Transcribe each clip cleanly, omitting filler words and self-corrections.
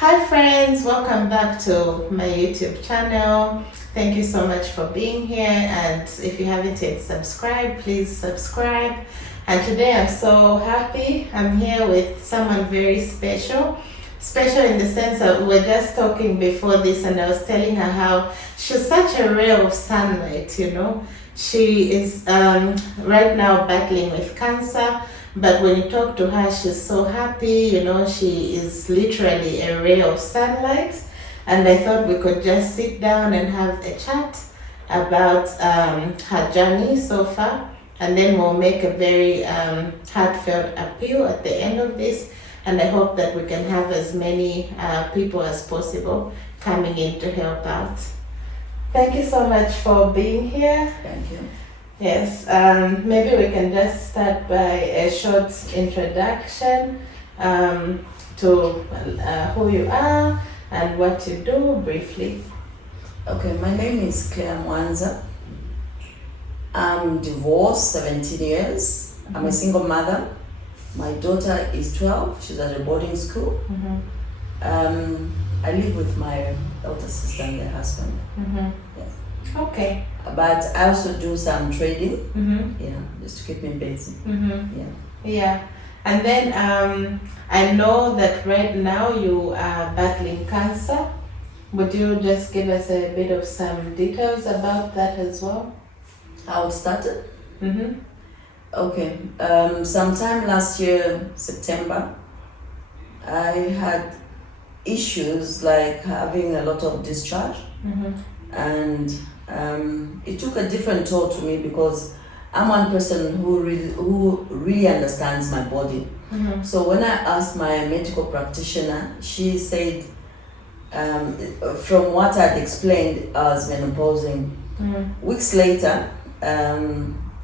Hi friends, welcome back to my YouTube channel. Thank you so much for being here, and if you haven't yet subscribed, please subscribe. And today I'm so happy. I'm here with someone very special. Special in the sense that we were just talking before this, and I was telling her how she's such a ray of sunlight, you know. She is right now battling with cancer, but when you talk to her, she's so happy, you know. She is literally a ray of sunlight. And I thought we could just sit down and have a chat about her journey so far. And then we'll make a very heartfelt appeal at the end of this. And I hope that we can have as many people as possible coming in to help out. Thank you so much for being here. Thank you. Yes, maybe we can just start by a short introduction to who you are and what you do briefly. Okay, my name is Clare Mwanza. I'm divorced, 17 years. I'm a single mother. My daughter is 12. She's at a boarding school. I live with my elder sister and their husband. Yes. Okay. But I also do some trading, just to keep me busy. Yeah. And then I know that right now you are battling cancer. Would you just give us a bit of some details about that as well? How it started? Okay. Sometime last year, September, I had issues like having a lot of discharge, and it took a different toll to me because I'm one person who really understands my body. So when I asked my medical practitioner, she said, from what I'd explained, I was menopausing. Weeks later,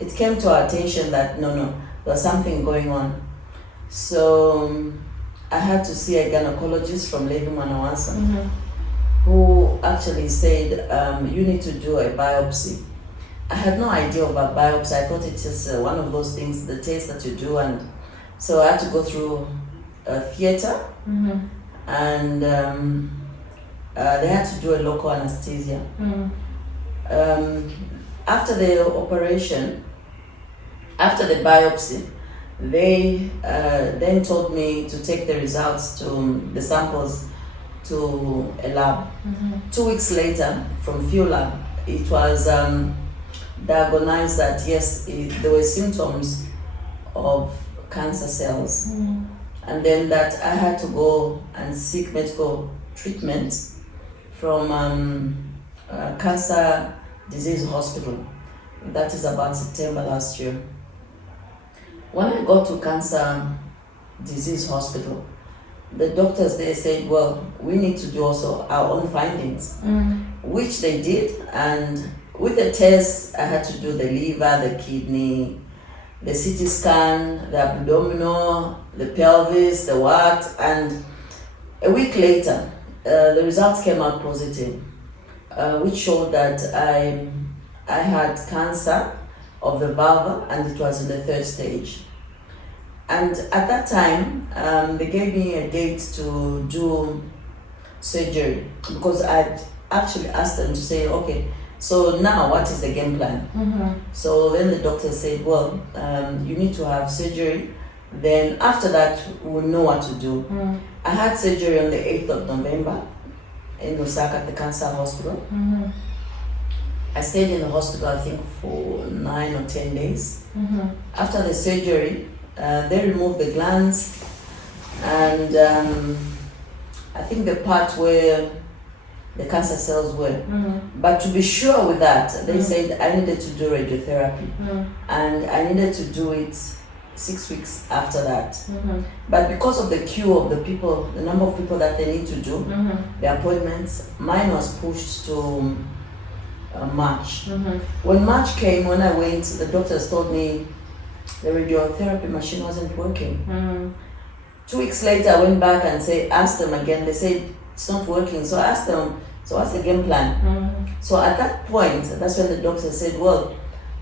it came to our attention that no, there's something going on. So I had to see a gynecologist from Mwanza, who actually said, you need to do a biopsy. I had no idea about biopsy. I thought it's just one of those things, the test that you do. And so I had to go through a theater, and they had to do a local anesthesia. After the operation, after the biopsy, they then told me to take the results to the samples to a lab. 2 weeks later, from Few Lab, it was diagnosed that yes, there were symptoms of cancer cells, and then that I had to go and seek medical treatment from Cancer Disease Hospital. That is about September last year. When I got to Cancer Disease Hospital, the doctors there said, well, we need to do also our own findings, which they did. And with the tests, I had to do the liver, the kidney, the CT scan, the abdominal, the pelvis, the what. And a week later, the results came out positive, which showed that I had cancer of the vulva, and it was in the 3rd stage. And at that time, they gave me a date to do surgery, because I'd actually asked them to say, okay, so now what is the game plan? So then the doctor said, well, you need to have surgery. Then after that, we'll know what to do. I had surgery on the 8th of November in Osaka at the cancer hospital. I stayed in the hospital, I think, for 9 or 10 days. After the surgery, they removed the glands, and I think the part where the cancer cells were. But to be sure with that, they said I needed to do radiotherapy, and I needed to do it 6 weeks after that. But because of the queue of the people, the number of people that they need to do the appointments, mine was pushed to March. When March came, when I went, the doctors told me the radiotherapy machine wasn't working. 2 weeks later, I went back and asked them again. They said it's not working. So I asked them, so what's the game plan? So at that point, that's when the doctor said, well,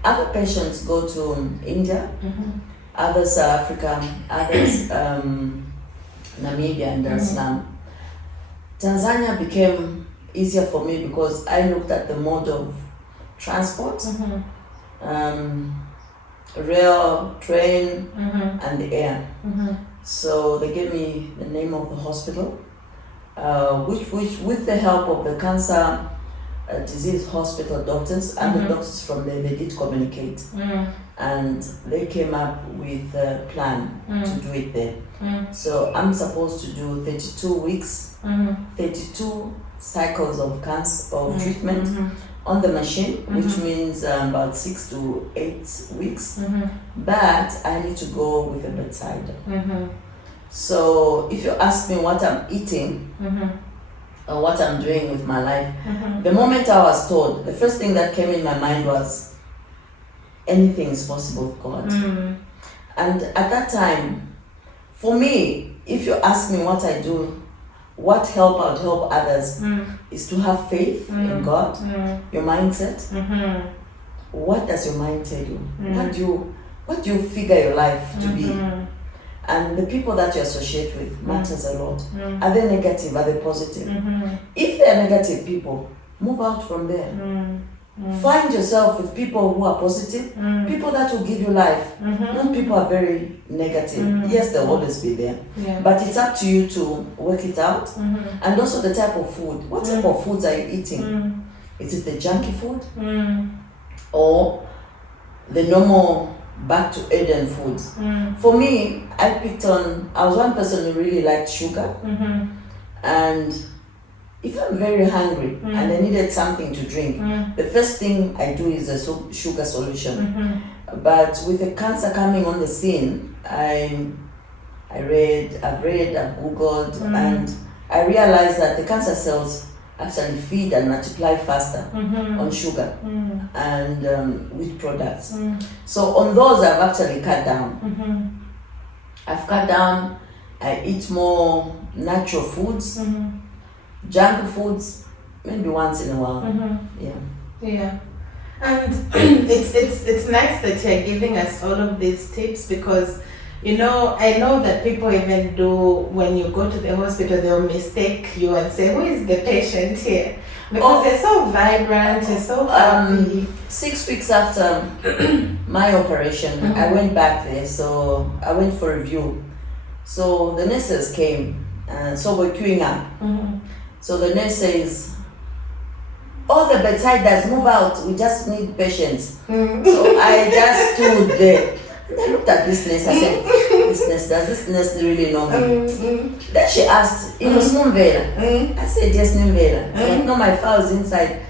other patients go to India, others, South Africa, others, Namibia and Dar es Salaam. Tanzania became easier for me because I looked at the mode of transport, rail, train, and the air. So they gave me the name of the hospital, which with the help of the cancer disease hospital doctors and the doctors from there, they did communicate, and they came up with a plan to do it there. So I'm supposed to do 32 weeks, 32 cycles of treatment on the machine, which means about 6 to 8 weeks. But I need to go with a bedside. So if you ask me what I'm eating or what I'm doing with my life, the moment I was told, the first thing that came in my mind was anything is possible with God. And at that time, for me, if you ask me what I do, what help I would help others is to have faith in God, your mindset. What does your mind tell you? What do you figure your life to be? And the people that you associate with matters a lot. Are they negative? Are they positive? If they're negative people, move out from there. Find yourself with people who are positive, people that will give you life. Not people who are very negative. Yes, they'll always be there. But it's up to you to work it out. And also the type of food. What type of foods are you eating? Is it the junky food? Or the normal back to Eden foods? For me, I was one person who really liked sugar. And if I'm very hungry and I needed something to drink, the first thing I do is a sugar solution. But with the cancer coming on the scene, I've Googled, and I realized that the cancer cells actually feed and multiply faster on sugar and wheat products. So on those, I've actually cut down. I eat more natural foods. Junk foods, maybe once in a while. Yeah. And it's nice that you're giving us all of these tips, because I know that people even do, when you go to the hospital, they'll mistake you and say, who is the patient here? Because they're so vibrant, they're so happy. 6 weeks after my operation, I went back there, so I went for a review. So the nurses came, so we're queuing up. So the nurse says, all the bedsiders move out, we just need patients. So I just stood there. And I looked at this nurse, I said, does this nurse really know me? Then she asked, I said, yes, Nimvela. No, my file is inside.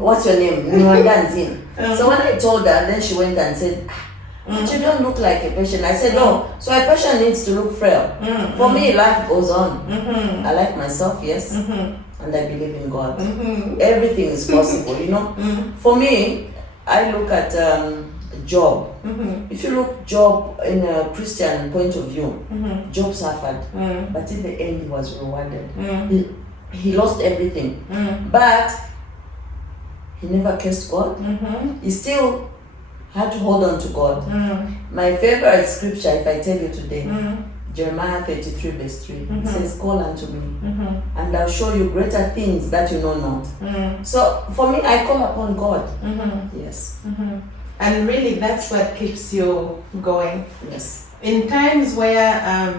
What's your name? So when I told her, then she went and said, but you don't look like a patient. I said, no, so a patient needs to look frail. For me, life goes on. I like myself, yes, and I believe in God. Everything is possible, For me, I look at Job. If you look Job in a Christian point of view, Job suffered, but in the end he was rewarded. He lost everything, but he never cursed God. He still had to hold on to God. My favorite scripture, if I tell you today, Jeremiah 33 verse 3, it says, call unto me, and I'll show you greater things that you know not. So for me, I call upon God. Yes. And really, that's what keeps you going. Yes. In times where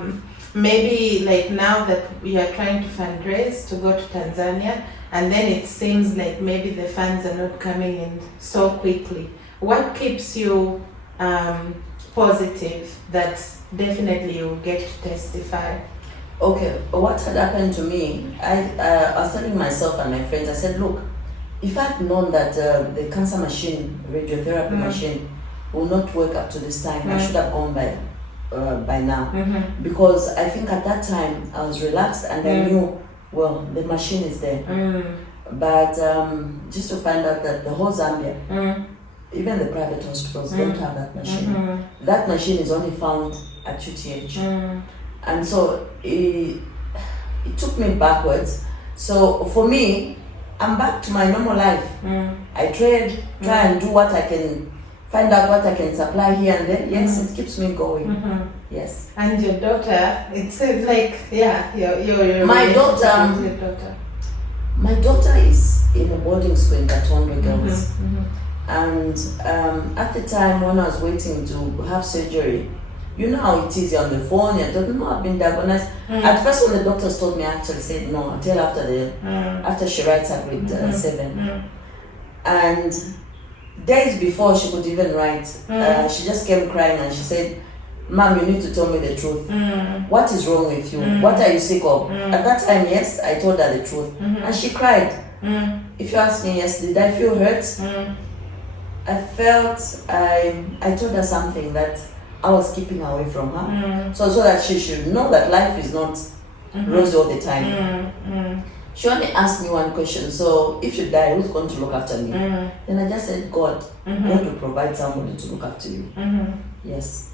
maybe like now that we are trying to fundraise to go to Tanzania, and then it seems like maybe the funds are not coming in so quickly, what keeps you positive that definitely you'll get to testify? Okay, what had happened to me, I was telling myself and my friends, I said, look, if I'd known that the cancer machine, radiotherapy machine, will not work up to this time, I should have gone by now. Because I think at that time I was relaxed and I knew, well, the machine is there. But just to find out that the whole Zambia, even the private hospitals don't have that machine. That machine is only found at UTH. And so it took me backwards. So for me, I'm back to my normal life. I try and do what I can find out what I can supply here and there. Yes, it keeps me going. Yes. And your daughter, it said like, yeah, your My relationship with your daughter. My daughter is in a boarding school in Katondo Girls. And at the time when I was waiting to have surgery, you know how it is, you're on the phone, you don't know I've been diagnosed. At first when the doctors told me, I actually said no until after she writes her grade 7. And days before she could even write, she just came crying and she said, Mom, you need to tell me the truth. What is wrong with you? What are you sick of? At that time, yes, I told her the truth. And she cried. If you ask me, yes, did I feel hurt? I felt I told her something that I was keeping away from her. So that she should know that life is not rosy all the time. She only asked me one question. So if you die, who's going to look after me? Then I just said, God. God will provide somebody to look after you. Yes.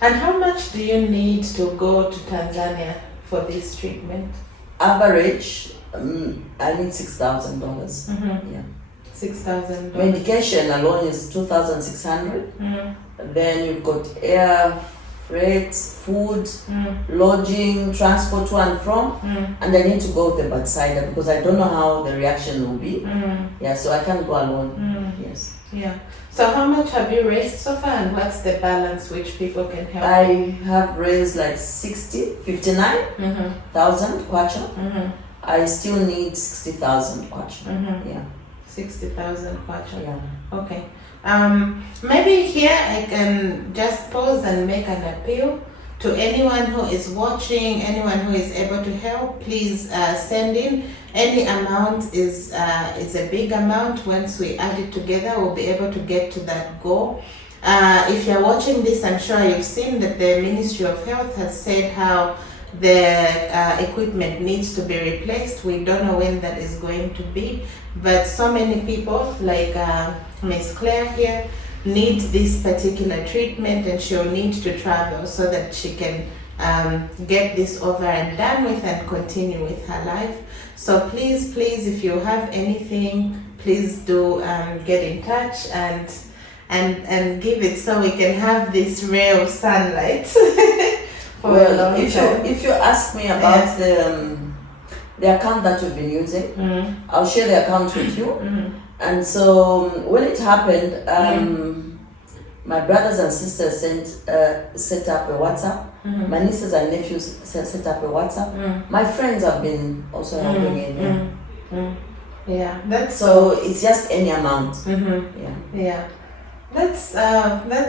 And how much do you need to go to Tanzania for this treatment? Average, I need $6,000. Yeah. $6,000. Medication alone is 2,600. Then you've got air, freight, food, lodging, transport to and from, and I need to go with the backside because I don't know how the reaction will be. Yeah, so I can't go alone. Yes. Yeah. So how much have you raised so far, and what's the balance which people can help? I have raised like 59,000 kwacha. I still need 60,000 kwacha. Yeah. 60,000 kwacha. Yeah. Okay. Maybe here I can just pause and make an appeal to anyone who is watching, anyone who is able to help. Please send in. Any amount is a big amount. Once we add it together, we'll be able to get to that goal. If you're watching this, I'm sure you've seen that the Ministry of Health has said how the equipment needs to be replaced. We don't know when that is going to be, but so many people like Ms Clare here need this particular treatment, and she'll need to travel so that she can get this over and done with and continue with her life. So please, if you have anything, please do get in touch and give it so we can have this ray of sunlight. Well, if you ask me about the account that we've been using, I'll share the account with you. And so when it happened, my brothers and sisters set up a WhatsApp. My nieces and nephews set up a WhatsApp. My friends have been also helping in. Yeah, that's so it's just any amount. Yeah. That's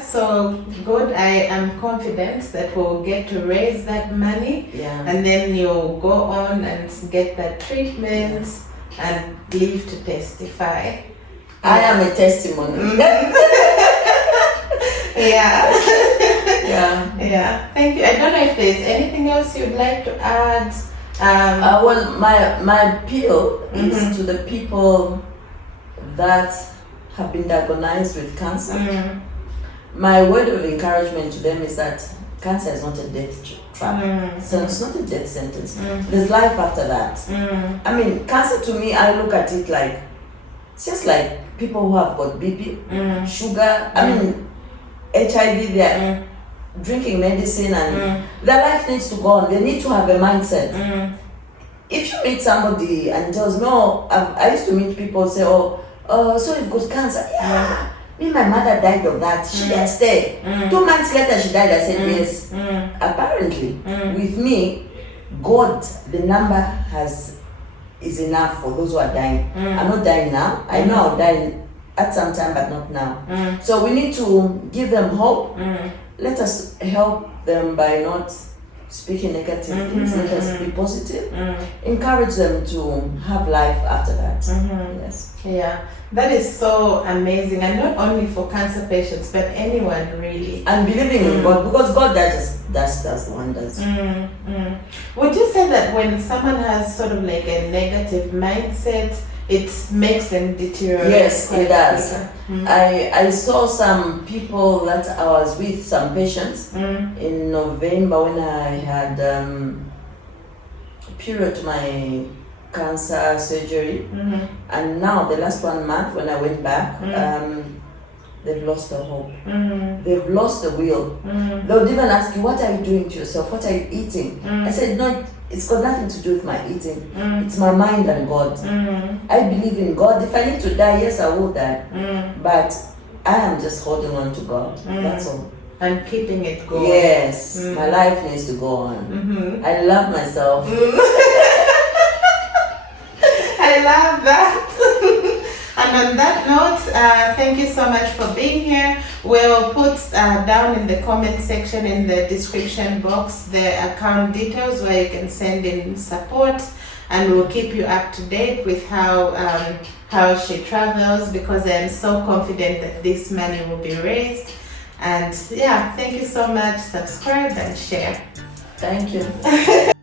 so good. I am confident that we'll get to raise that money, and then you'll go on and get that treatment and live to testify. I am a testimony. Yeah. Thank you. I don't know if there's anything else you'd like to add. Well, my appeal is to the people that have been diagnosed with cancer. My word of encouragement to them is that cancer is not a death trap. So it's not a death sentence. There's life after that. I mean, cancer to me, I look at it like, it's just like people who have got BP, sugar, I mean, HIV, they're drinking medicine and their life needs to go on. They need to have a mindset. If you meet somebody and tells, no, I used to meet people say, so you've got cancer? Yeah. Me, my mother died of that. She just stayed. 2 months later, she died. I said, yes. Apparently, with me, God, the number is enough for those who are dying. I'm not dying now. I know I'll die at some time, but not now. So we need to give them hope. Let us help them by not speaking negative things. Let us be positive. Encourage them to have life after that. Yes. Yeah, that is so amazing, and not only for cancer patients, but anyone really. And believing in God, because God does wonders. Would you say that when someone has sort of like a negative mindset, it makes them deteriorate? Yes, it does. I saw some people that I was with, some patients in November when I had period to my cancer surgery, and now the last 1 month when I went back, they've lost the hope. They've lost the will. They would even ask you, what are you doing to yourself? What are you eating? I said, no, it's got nothing to do with my eating. It's my mind and God. I believe in God. If I need to die, yes, I will die. But I am just holding on to God. That's all. And keeping it going. Yes, my life needs to go on. I love myself. I love that. And on that note, thank you so much for being here. We'll put down in the comment section in the description box the account details where you can send in support, and we'll keep you up to date with how she travels, because I'm so confident that this money will be raised. And yeah, thank you so much. Subscribe and share. Thank you.